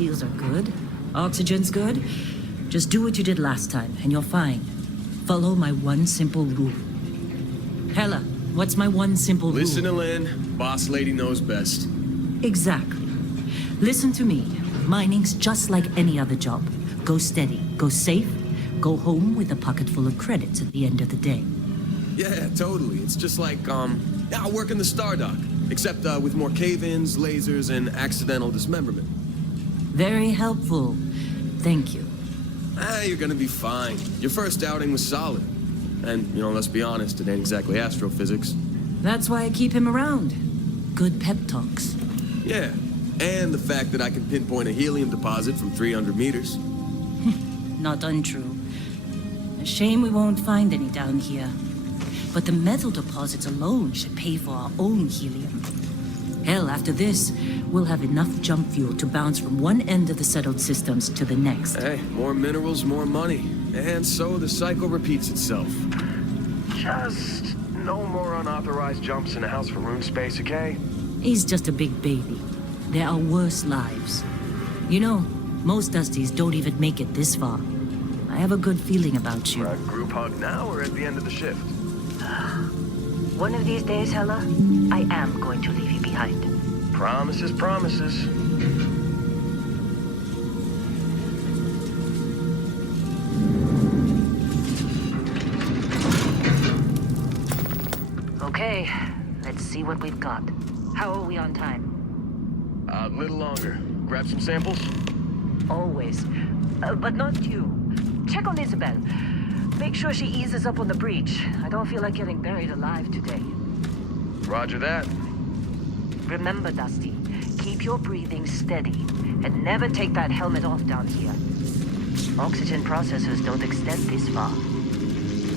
seals are good. Oxygen's good. Just do what you did last time, and you're fine. Follow my one simple rule. Hella, what's my one simple rule? Listen to Lynn. Boss lady knows best. Exactly. Listen to me. Mining's just like any other job. Go steady, go safe, go home with a pocket full of credits at the end of the day. Yeah, totally. It's just like, I work in the Star Dock. Except with more cave-ins, lasers, and accidental dismemberment. Very helpful. Thank you. You're gonna be fine. Your first outing was solid. And, let's be honest, it ain't exactly astrophysics. That's why I keep him around. Good pep talks. Yeah, and the fact that I can pinpoint a helium deposit from 300 meters. Not untrue. A shame we won't find any down here. But the metal deposits alone should pay for our own helium. Hell, after this, we'll have enough jump fuel to bounce from one end of the settled systems to the next. Hey, more minerals, more money. And so the cycle repeats itself. Just no more unauthorized jumps in a house for room space, okay? He's just a big baby. There are worse lives. You know, most Dusties don't even make it this far. I have a good feeling about you. For a group hug now or at the end of the shift? One of these days, Hella, I am going to leave you behind. Promises, promises. Okay, let's see what we've got. How are we on time? A little longer. Grab some samples? Always. But not you. Check on Isabel. Make sure she eases up on the breach. I don't feel like getting buried alive today. Roger that. Remember, Dusty, keep your breathing steady and never take that helmet off down here. Oxygen processors don't extend this far.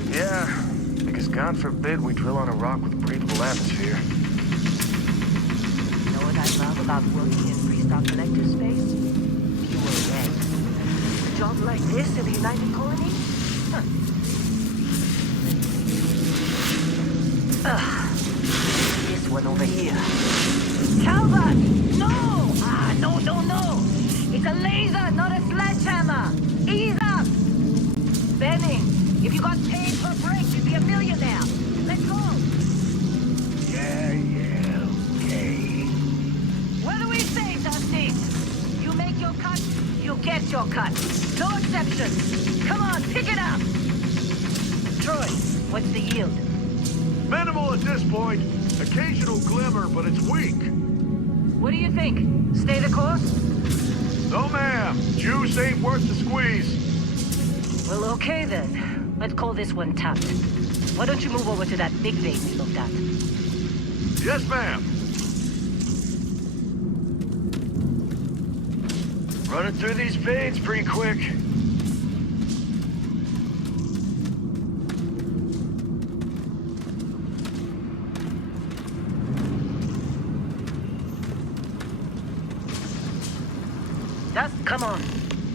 Yeah, because God forbid we drill on a rock with a breathable atmosphere. You know what I love about working in Freestock Collector space? Pure red. A job like this in the United Colony? Huh. This one over here. Calvert! No! No! It's a laser, not a sledgehammer! Ease up! Benning, if you got paid per break, you'd be a millionaire. Let's go! Yeah, okay. What do we say, Dusty? You make your cut, you get your cut. No exceptions. Come on, pick it up! Troy, what's the yield? Minimal at this point. Occasional glimmer, but it's weak. What do you think? Stay the course? No, ma'am. Juice ain't worth the squeeze. Well, okay then. Let's call this one tapped. Why don't you move over to that big vein we looked at? Yes, ma'am. Running through these veins pretty quick. Come on,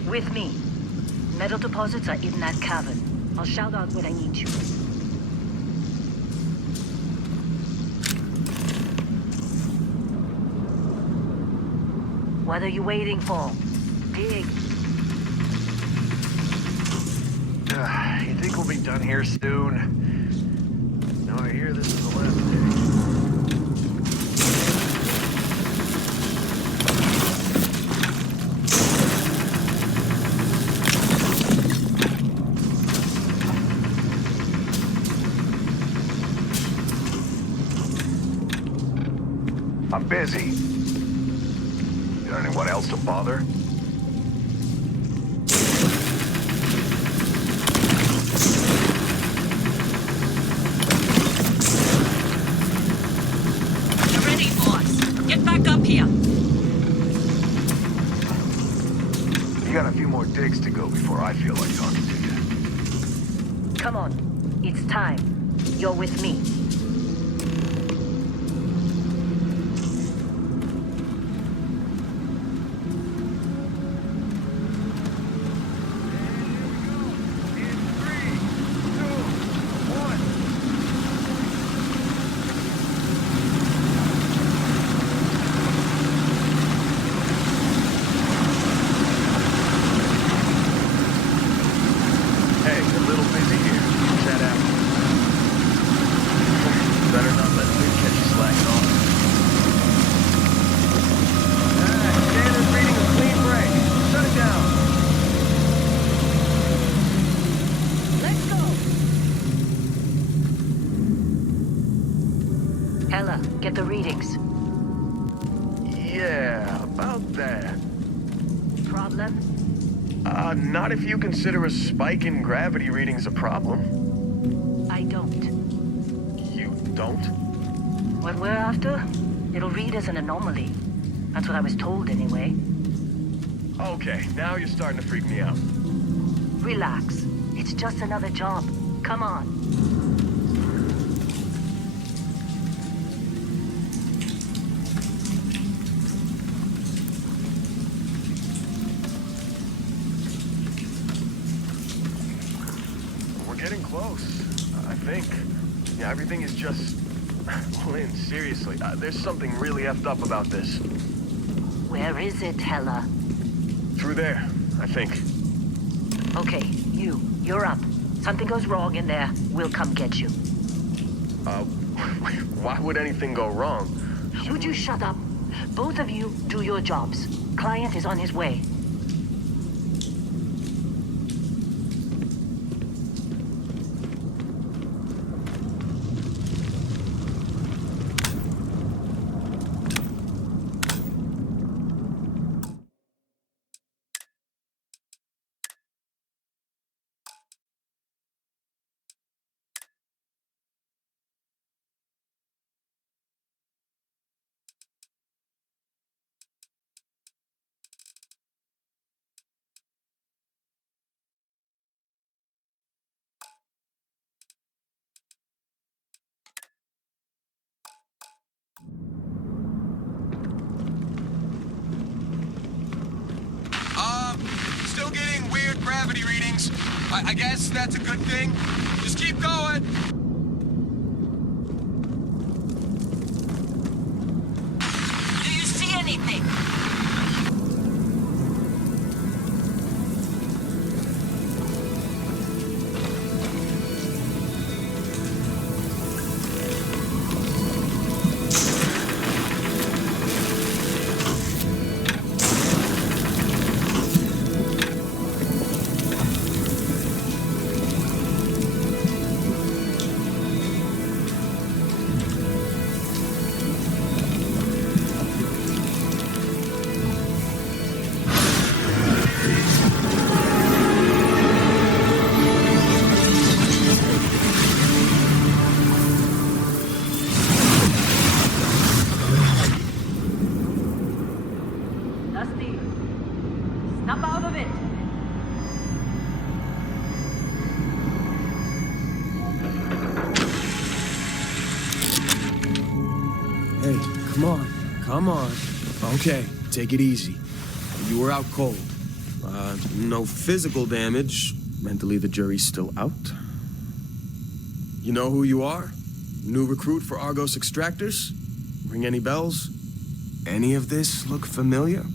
with me. Metal deposits are in that cavern. I'll shout out when I need you. What are you waiting for? Dig. You think we'll be done here soon? No, I hear this is the last day. I'm busy. Got anyone else to bother? You're ready, boss. Get back up here. You got a few more digs to go before I feel like talking to you. Come on. It's time. You're with me. Hella, get the readings. Yeah, about that. Problem? Not if you consider a spike in gravity readings a problem. I don't. You don't? What we're after, it'll read as an anomaly. That's what I was told anyway. Okay, now you're starting to freak me out. Relax. It's just another job. Come on. We're getting close, I think. Yeah, everything is just... Lynn, seriously, there's something really effed up about this. Where is it, Hella? Through there, I think. Okay, you're up. Something goes wrong in there, we'll come get you. Why would anything go wrong? Would you shut up? Both of you do your jobs. Client is on his way. Still getting weird gravity readings. I guess that's a good thing. Just keep going. Do you see anything? Dusty, snap out of it. Hey, come on. Come on. Okay, take it easy. You were out cold. No physical damage. Mentally, the jury's still out. You know who you are? New recruit for Argos Extractors? Ring any bells? Any of this look familiar?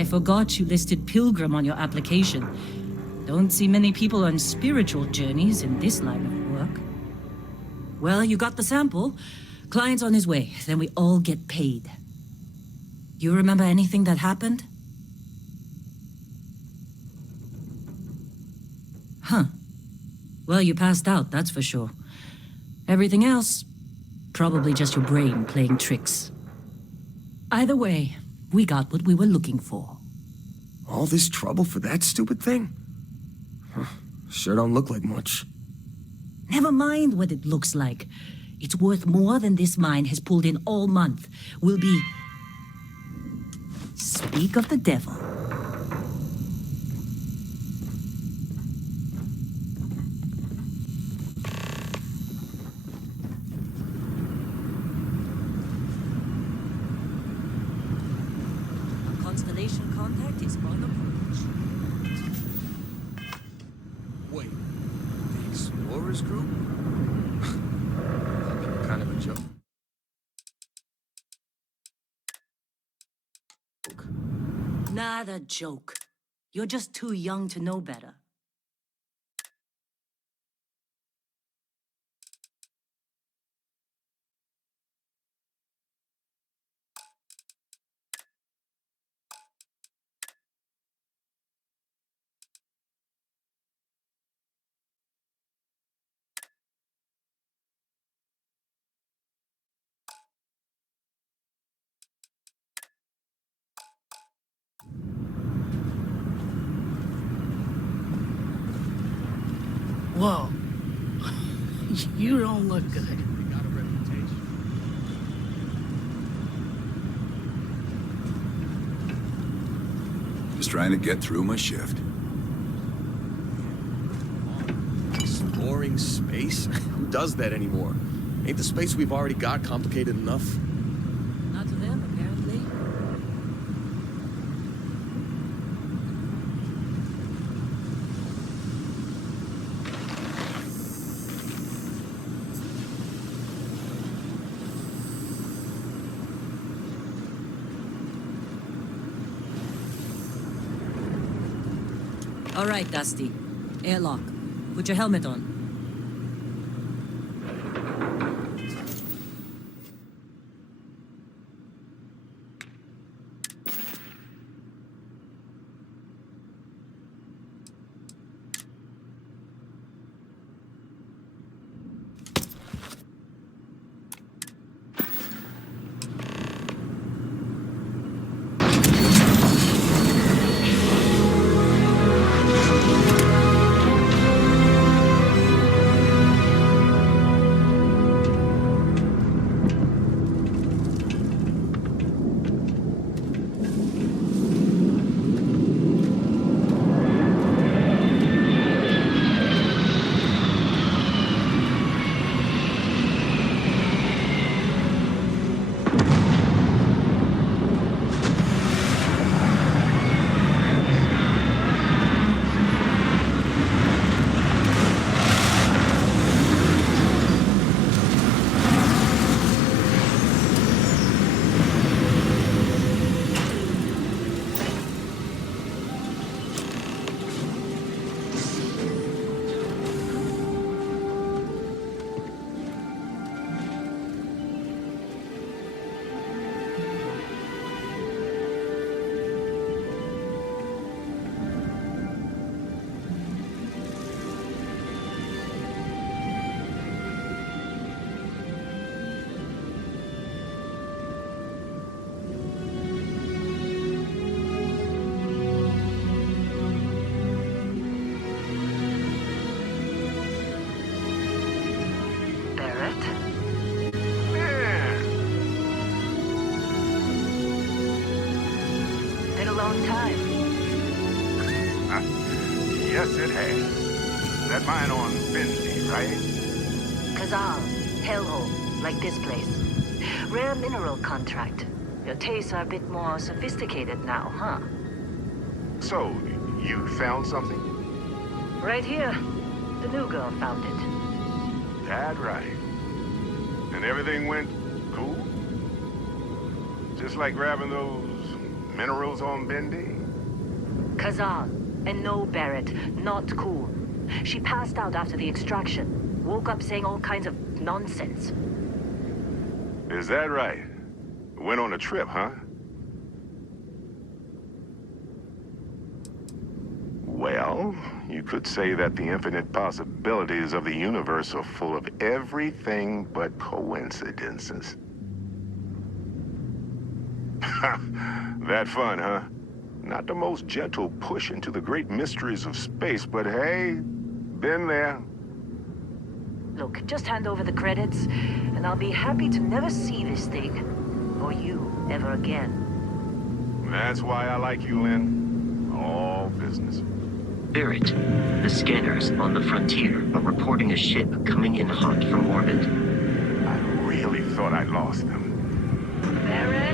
I forgot you listed pilgrim on your application. Don't see many people on spiritual journeys in this line of work. Well, you got the sample. Client's on his way, then we all get paid. You remember anything that happened? Huh. Well, you passed out, that's for sure. Everything else, probably just your brain playing tricks. Either way, we got what we were looking for. All this trouble for that stupid thing? Huh. Sure don't look like much. Never mind what it looks like. It's worth more than this mine has pulled in all month. We'll be... Speak of the devil. Constellation contact is on approach. Wait, the Explorers group? Kind of a joke. Not a joke. You're just too young to know better. Whoa. You don't look good. They got a reputation. Just trying to get through my shift. Exploring space? Who does that anymore? Ain't the space we've already got complicated enough? Not to them, apparently. All right, Dusty. Airlock. Put your helmet on. long time. Yes, it has. That mine on Bendy, right? Kazal, hellhole, like this place. Rare mineral contract. Your tastes are a bit more sophisticated now, huh? So, you found something? Right here. The new girl found it. That right. And everything went cool? Just like grabbing those minerals on Bendy? Kazal, and no, Barrett, not cool. She passed out after the extraction. Woke up saying all kinds of nonsense. Is that right? Went on a trip, huh? Well, you could say that the infinite possibilities of the universe are full of everything but coincidences. That fun, huh? Not the most gentle push into the great mysteries of space, but hey, been there. Look, just hand over the credits, and I'll be happy to never see this thing, or you, ever again. That's why I like you, Lynn. All business. Barrett, the scanners on the frontier are reporting a ship coming in hot from orbit. I really thought I lost them. Barrett?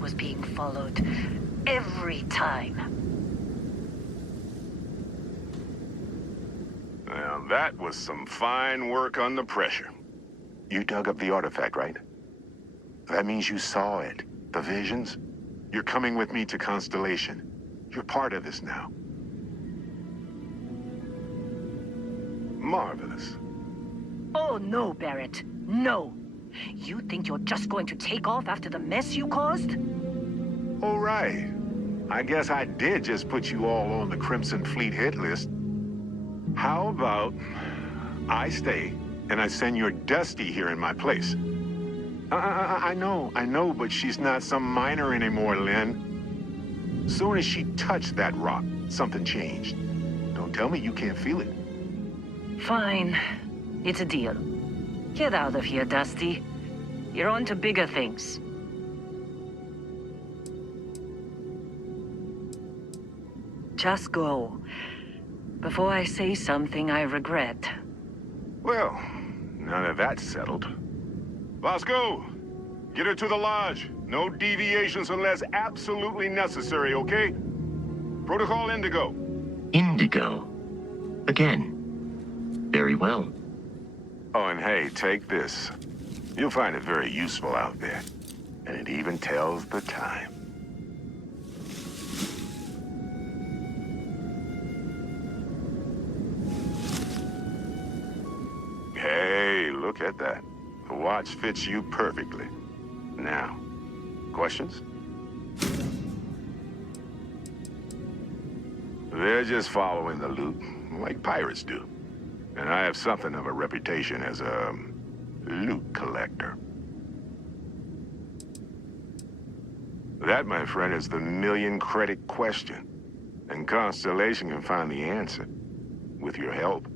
Was being followed every time. Well, that was some fine work under pressure. You dug up the artifact, right? That means you saw it. The visions? You're coming with me to Constellation. You're part of this now. Marvelous. Oh, no, Barrett. No. You think you're just going to take off after the mess you caused? All right. I guess I did just put you all on the Crimson Fleet hit list. How about I stay and I send your Dusty here in my place? I know, but she's not some miner anymore, Lynn. Soon as she touched that rock, something changed. Don't tell me you can't feel it. Fine. It's a deal. Get out of here, Dusty. You're on to bigger things. Just go. Before I say something I regret. Well, now that that's settled. Bosco, get her to the lodge. No deviations unless absolutely necessary, okay? Protocol Indigo. Indigo? Again. Very well. Oh, and hey, take this. You'll find it very useful out there. And it even tells the time. Hey, look at that. The watch fits you perfectly. Now, questions? They're just following the loot, like pirates do. And I have something of a reputation as a loot collector. That, my friend, is the million-credit question. And Constellation can find the answer. With your help.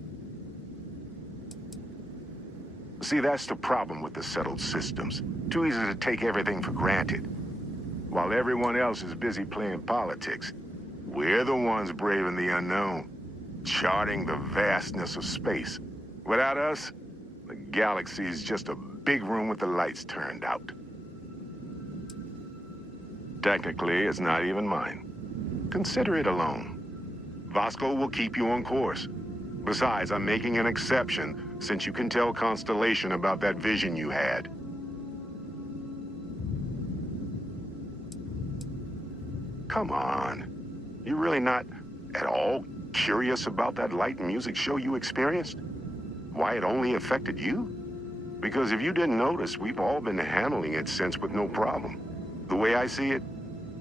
See, that's the problem with the settled systems. Too easy to take everything for granted. While everyone else is busy playing politics, we're the ones braving the unknown, charting the vastness of space. Without us, galaxy is just a big room with the lights turned out. Technically, it's not even mine. Consider it alone. Vasco will keep you on course. Besides, I'm making an exception since you can tell Constellation about that vision you had. Come on. You're really not at all curious about that light and music show you experienced? Why it only affected you? Because if you didn't notice, we've all been handling it since with no problem. The way I see it,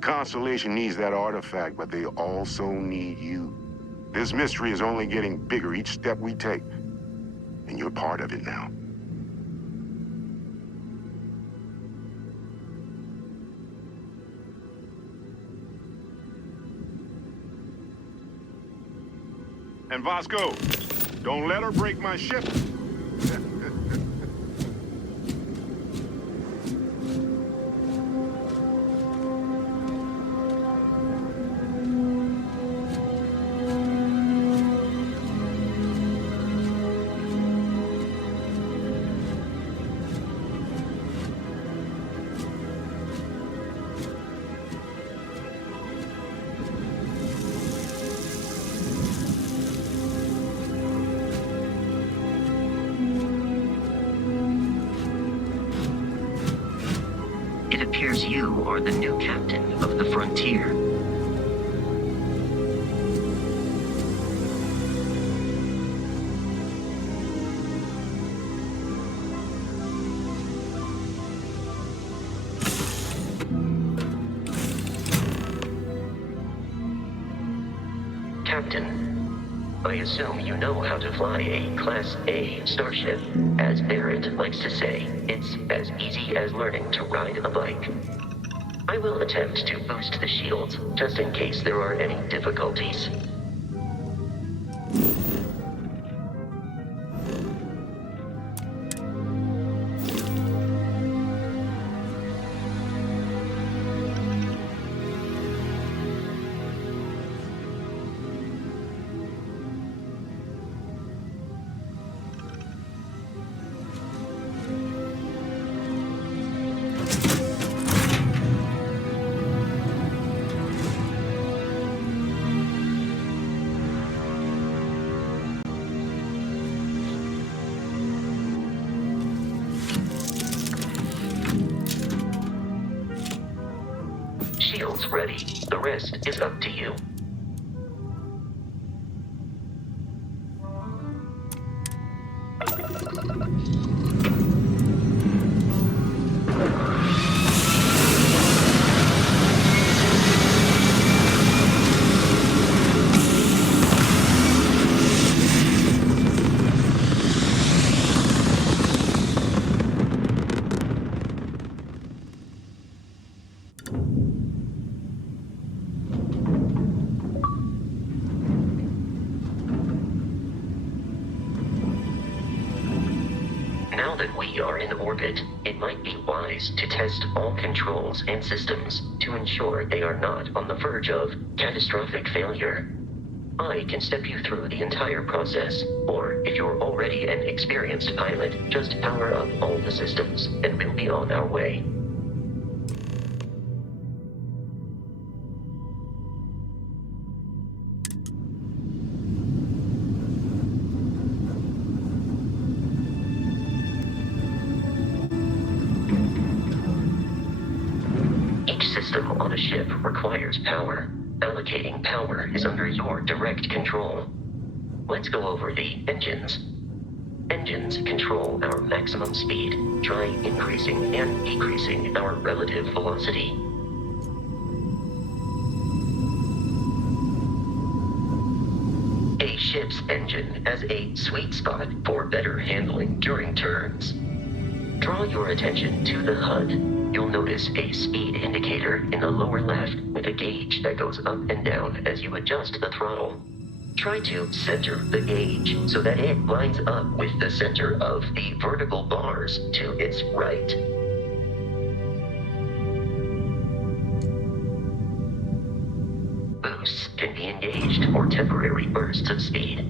Constellation needs that artifact, but they also need you. This mystery is only getting bigger each step we take, and you're part of it now. And Vasco, don't let her break my ship. It appears you are the new captain of the Frontier. Captain, I assume you know how to fly a Class A starship. As Barrett likes to say, it's as easy as learning to ride a bike. I will attempt to boost the shields, just in case there are any difficulties. Shields ready. The rest is up to you. Now that we are in orbit, it might be wise to test all controls and systems to ensure they are not on the verge of catastrophic failure. I can step you through the entire process, or if you're already an experienced pilot, just power up all the systems and we'll be on our way. System on a ship requires power. Allocating power is under your direct control. Let's go over the engines. Engines control our maximum speed. Try increasing and decreasing our relative velocity. A ship's engine has a sweet spot for better handling during turns. Draw your attention to the HUD. You'll notice a speed indicator in the lower left with a gauge that goes up and down as you adjust the throttle. Try to center the gauge so that it lines up with the center of the vertical bars to its right. Boosts can be engaged for temporary bursts of speed.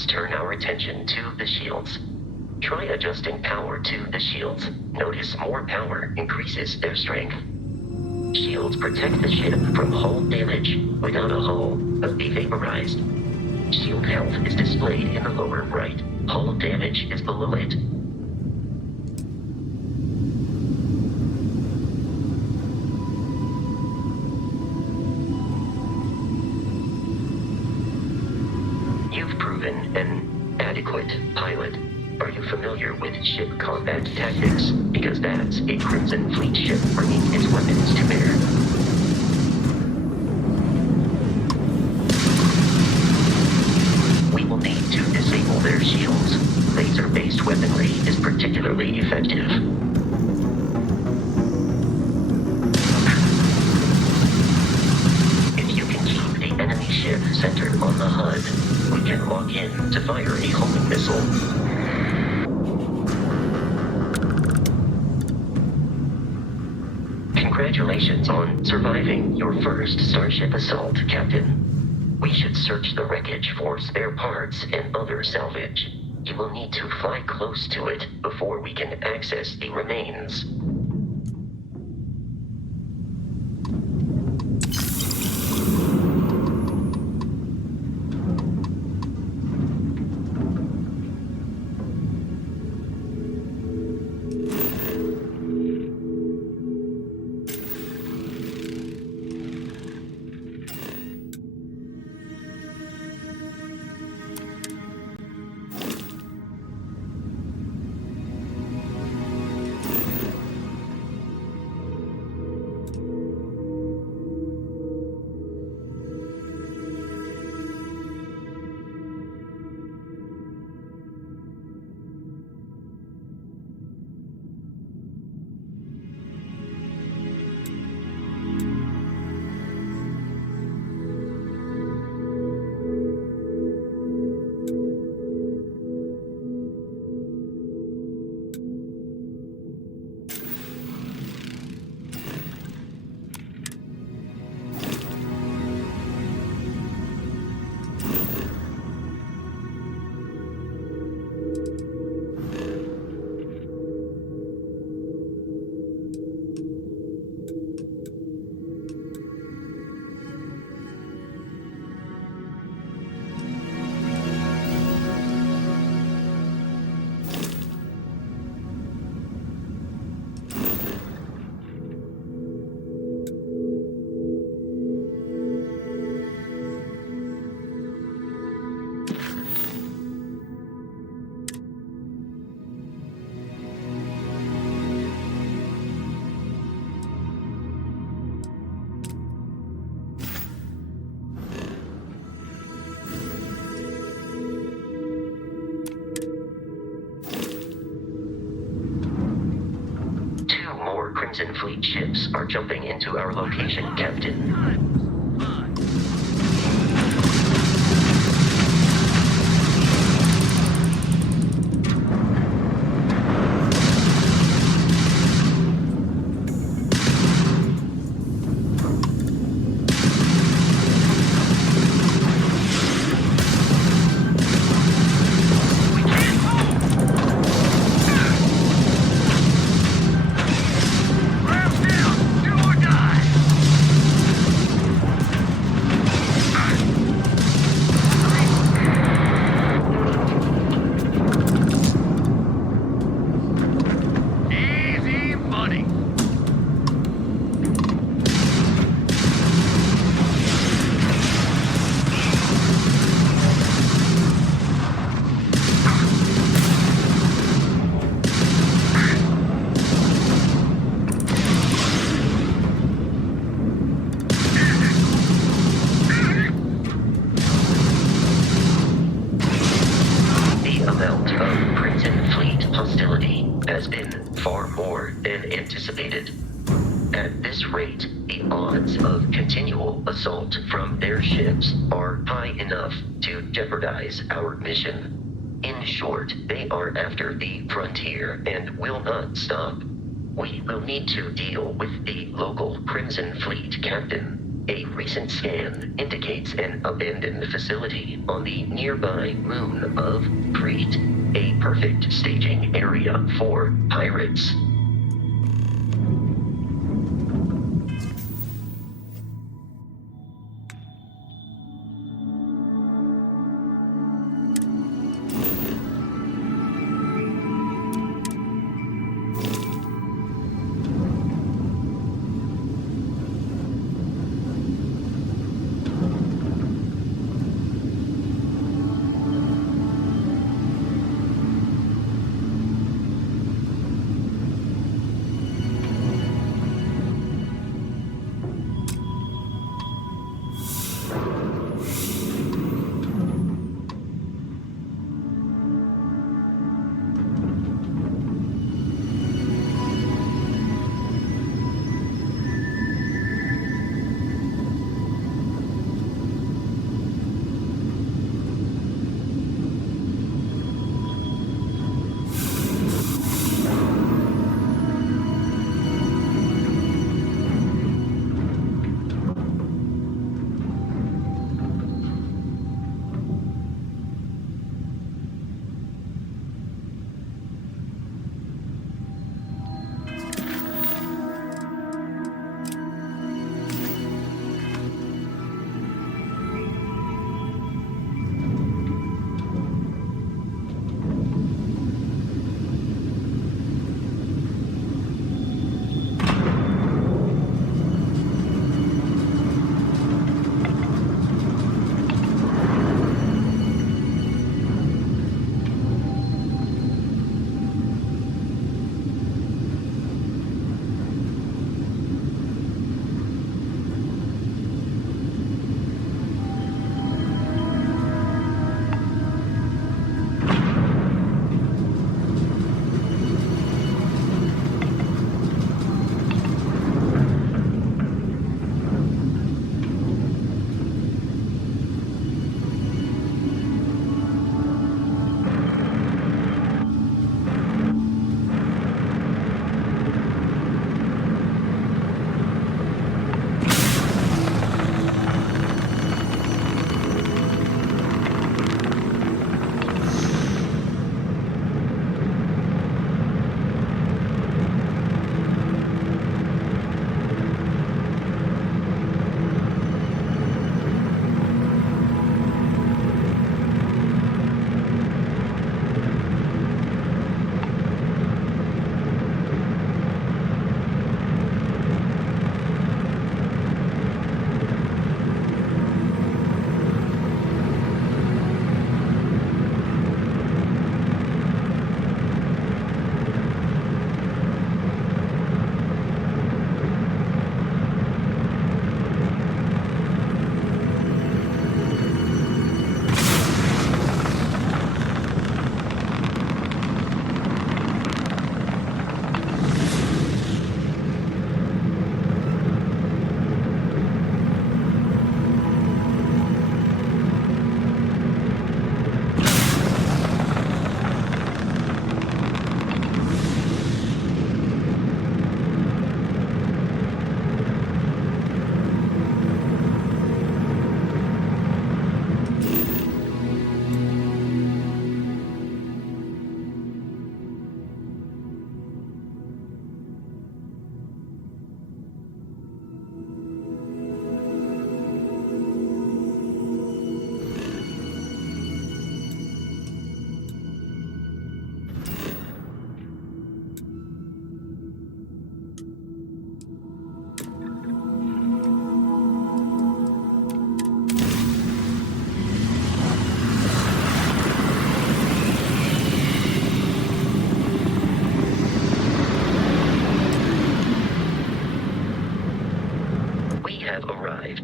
let's turn our attention to the shields. Try adjusting power to the shields. Notice more power increases their strength. Shields protect the ship from hull damage. Without a hull, but be vaporized. Shield health is displayed in the lower right. Hull damage is below it. You've proven an adequate pilot. Are you familiar with ship combat tactics? Because that's a Crimson Fleet ship bringing its weapons to bear. We will need to disable their shields. Laser-based weaponry is particularly effective. If you can keep the enemy ship centered on the HUD, we can lock in to fire a homing missile. Congratulations on surviving your first Starship assault, Captain. We should search the wreckage for spare parts and other salvage. You will need to fly close to it before we can access the remains. Crimson Fleet ships are jumping into our location, Captain. Has been far more than anticipated. At this rate, the odds of continual assault from their ships are high enough to jeopardize our mission. In short, they are after the frontier and will not stop. We will need to deal with the local Crimson Fleet captain, a recent scan indicates an abandoned facility on the nearby moon of Crete, a perfect staging area for pirates.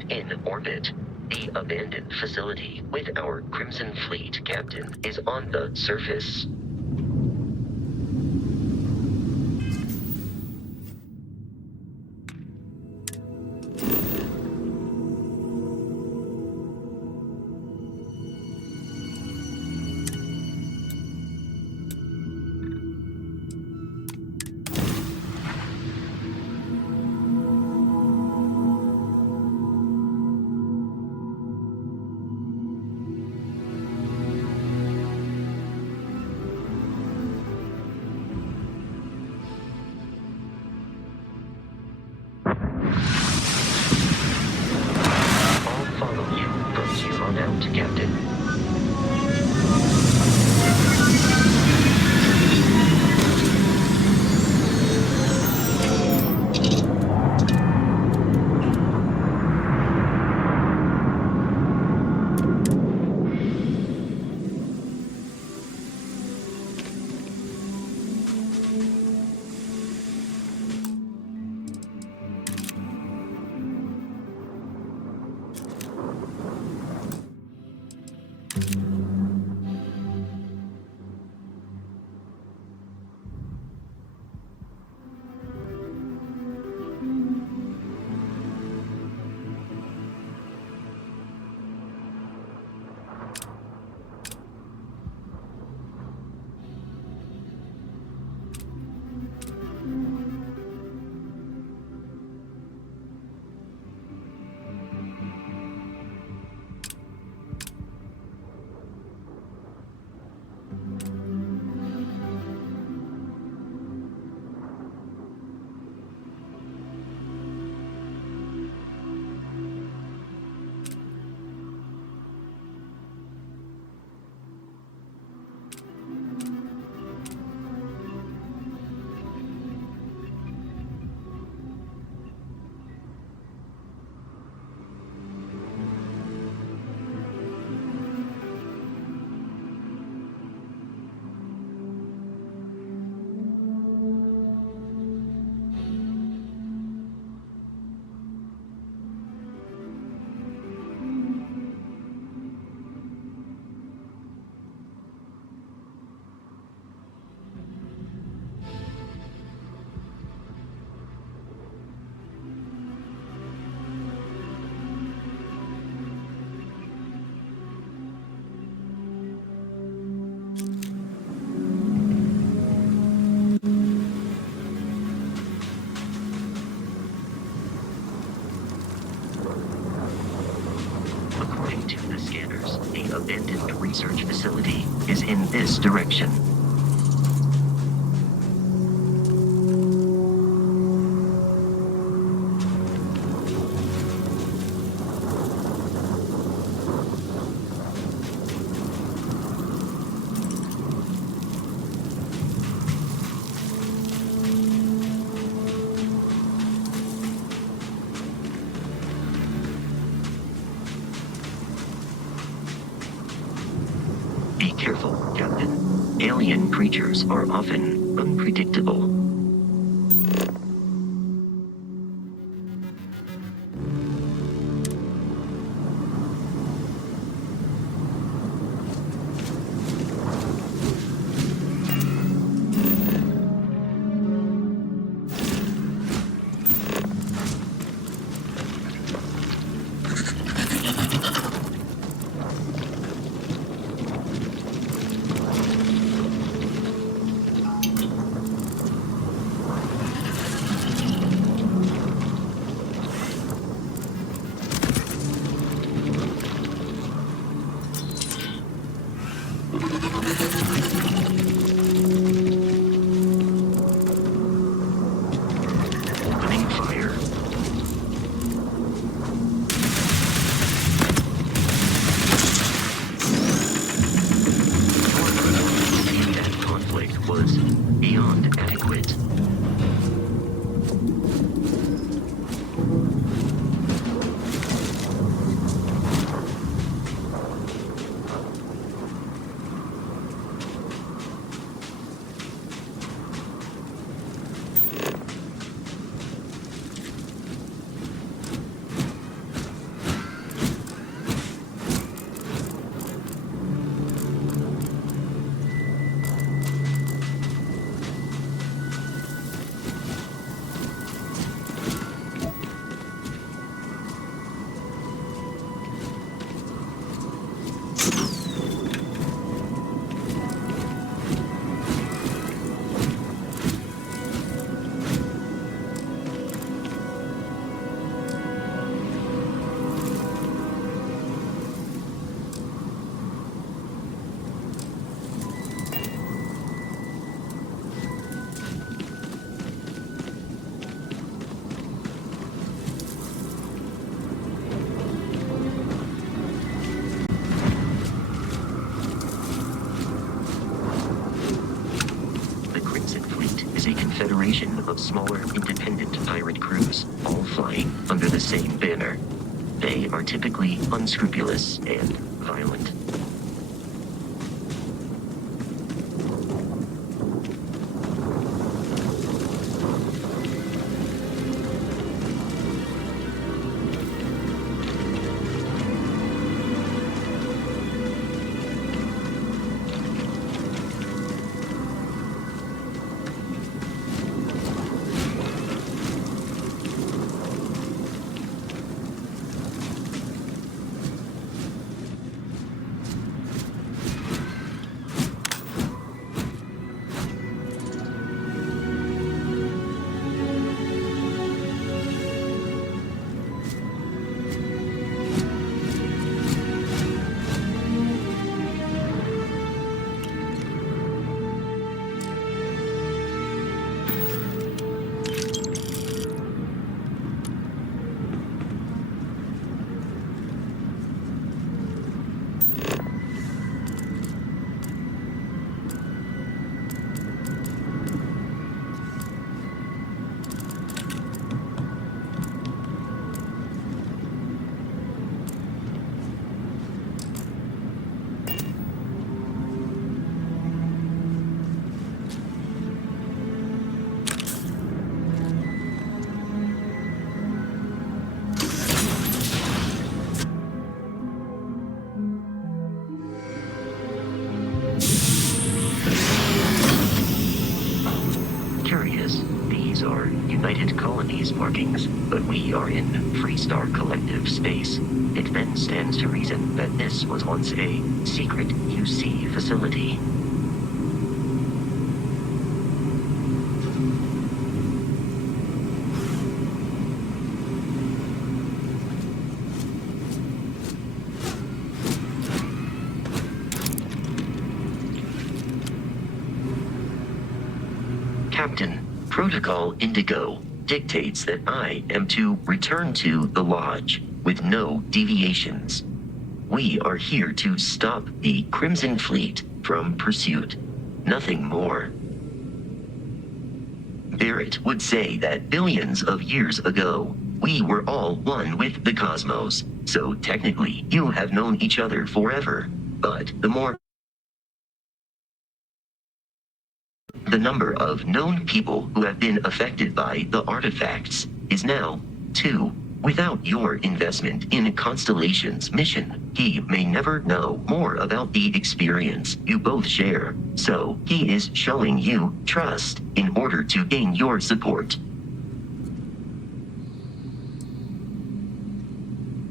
in orbit. The abandoned facility with our Crimson Fleet captain is on the surface. to the scanners, the abandoned research facility is in this direction. Be careful, Captain. Alien creatures are often unpredictable. Opening fire. That conflict was beyond adequate. A confederation of smaller, independent pirate crews, all flying under the same banner. They are typically unscrupulous and violent. These are United Colonies markings, but we are in Freestar Collective space. It then stands to reason that this was once a secret UC facility. Captain, Protocol Indigo dictates that I am to return to the Lodge with no deviations. We are here to stop the Crimson Fleet from pursuit. Nothing more. Barrett would say that billions of years ago, we were all one with the cosmos, so technically you have known each other forever. But the number of known people who have been affected by the artifacts is now 2. Without your investment in Constellation's mission, he may never know more about the experience you both share. So he is showing you trust in order to gain your support.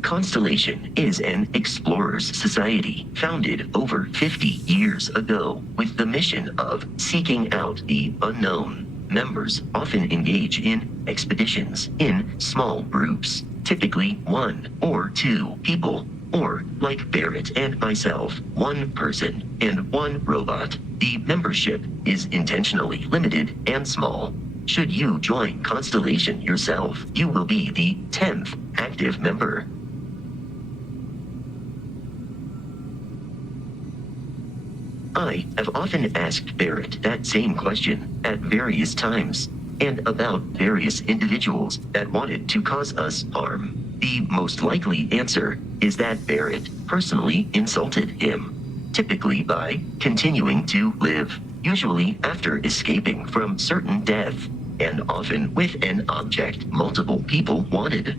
Constellation is an explorers society founded over 50 years ago with the mission of seeking out the unknown. Members often engage in expeditions in small groups, typically 1 or 2 people, or like Barrett and myself, 1 person and 1 robot. The membership is intentionally limited and small. Should you join Constellation yourself, you will be the 10th active member. I have often asked Barrett that same question at various times, and about various individuals that wanted to cause us harm. The most likely answer is that Barrett personally insulted him, typically by continuing to live, usually after escaping from certain death, and often with an object multiple people wanted.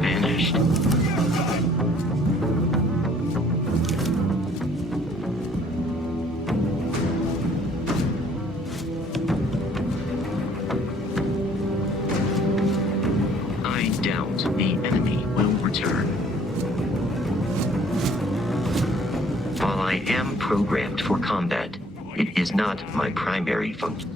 vanished. I doubt the enemy will return. While I am programmed for combat, it is not my primary function.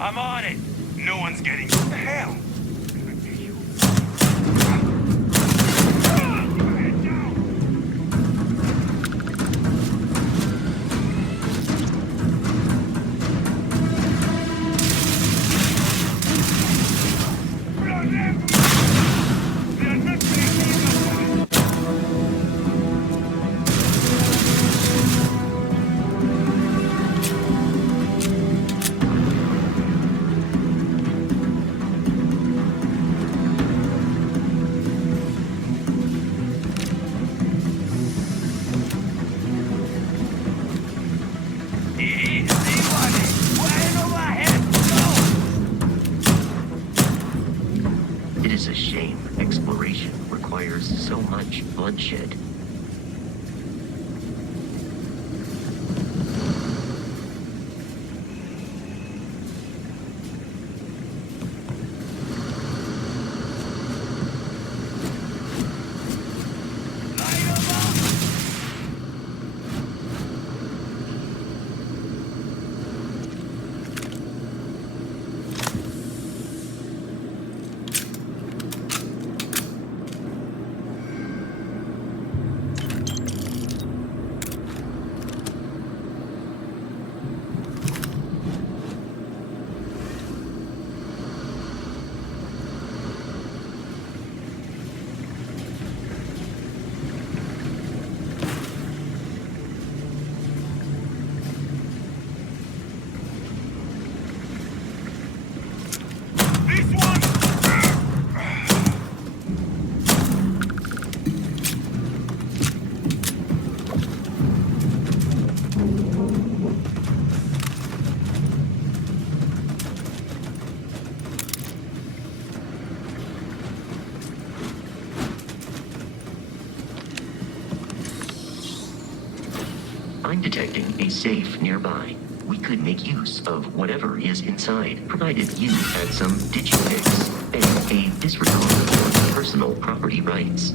I'm on it. No one's getting... What the hell? It is a shame exploration requires so much bloodshed. detecting a safe nearby. We could make use of whatever is inside, provided you had some digipicks and a disregard for personal property rights.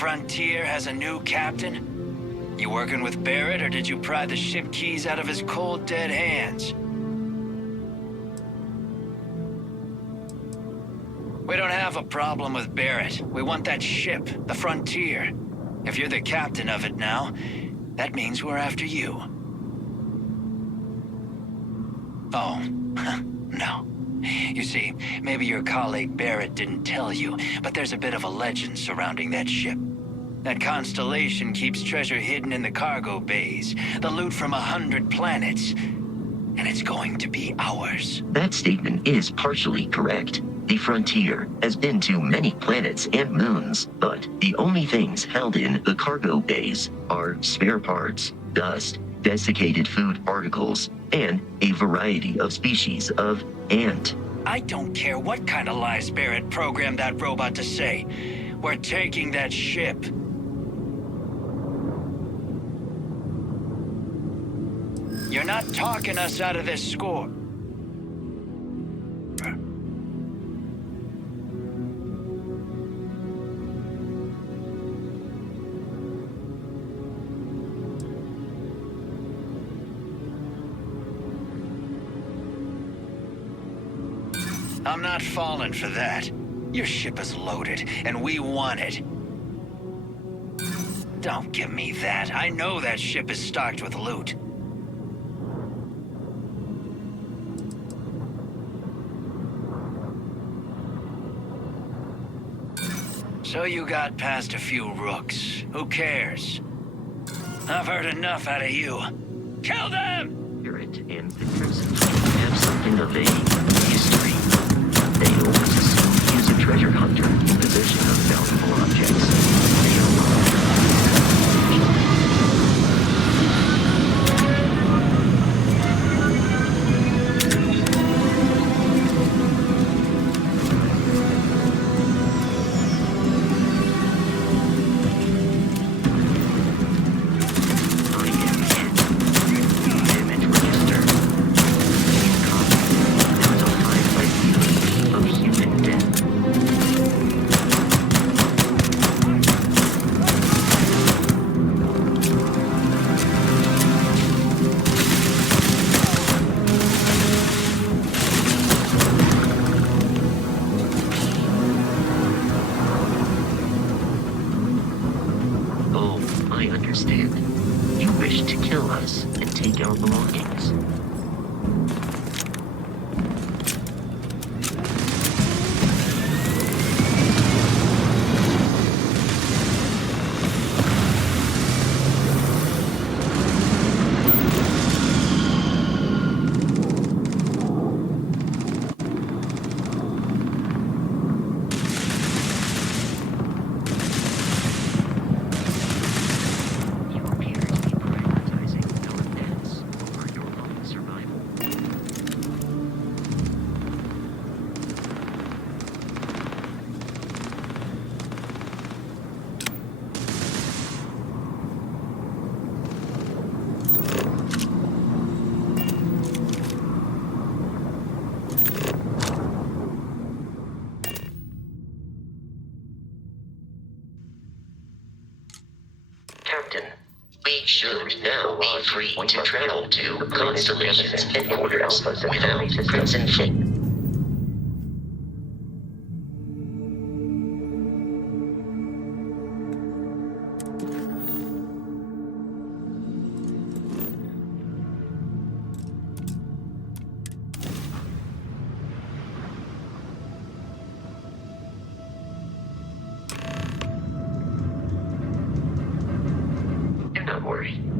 Frontier has a new captain? You working with Barrett, or did you pry the ship keys out of his cold, dead hands? We don't have a problem with Barrett. We want that ship, the Frontier. If you're the captain of it now, that means we're after you. Oh, no. You see, maybe your colleague Barrett didn't tell you, but there's a bit of a legend surrounding that ship. That constellation keeps treasure hidden in the cargo bays, the loot from 100 planets, and it's going to be ours. That statement is partially correct. The Frontier has been to many planets and moons, but the only things held in the cargo bays are spare parts, dust, desiccated food particles, and a variety of species of ant. I don't care what kind of lies Barrett programmed that robot to say. We're taking that ship. You're not talking us out of this score. I'm not falling for that. Your ship is loaded, and we want it. Don't give me that. I know that ship is stocked with loot. So you got past a few rooks. Who cares? I've heard enough out of you. Kill them! Spirit and the Crimson Fleet have something of a history. They always assume he is a treasure hunter in possession of valuable objects. They are We should now be free to travel to Constellation's headquarters without Crimson Fleet.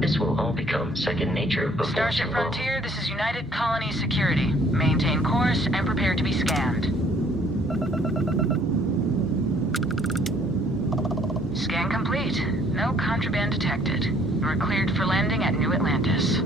This will all become second nature before Starship too long. Frontier, this is United Colony Security. Maintain course and prepare to be scanned. Scan complete. No contraband detected. You are cleared for landing at New Atlantis.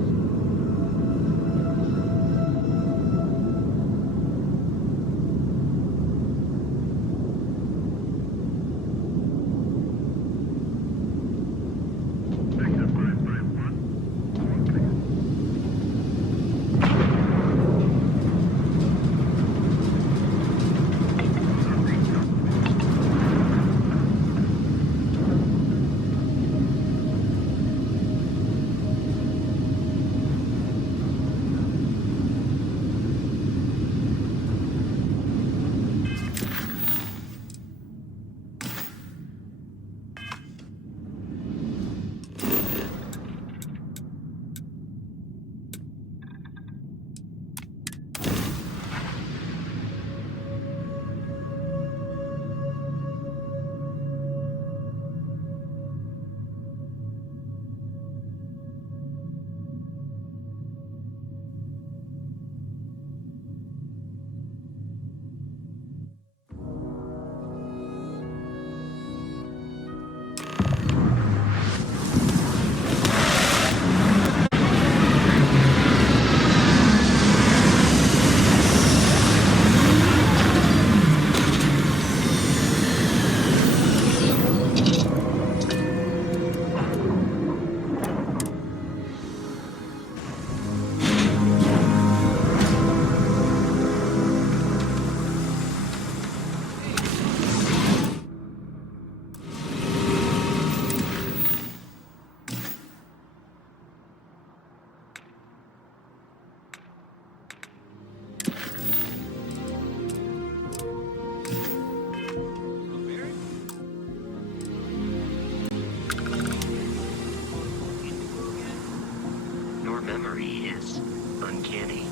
candy.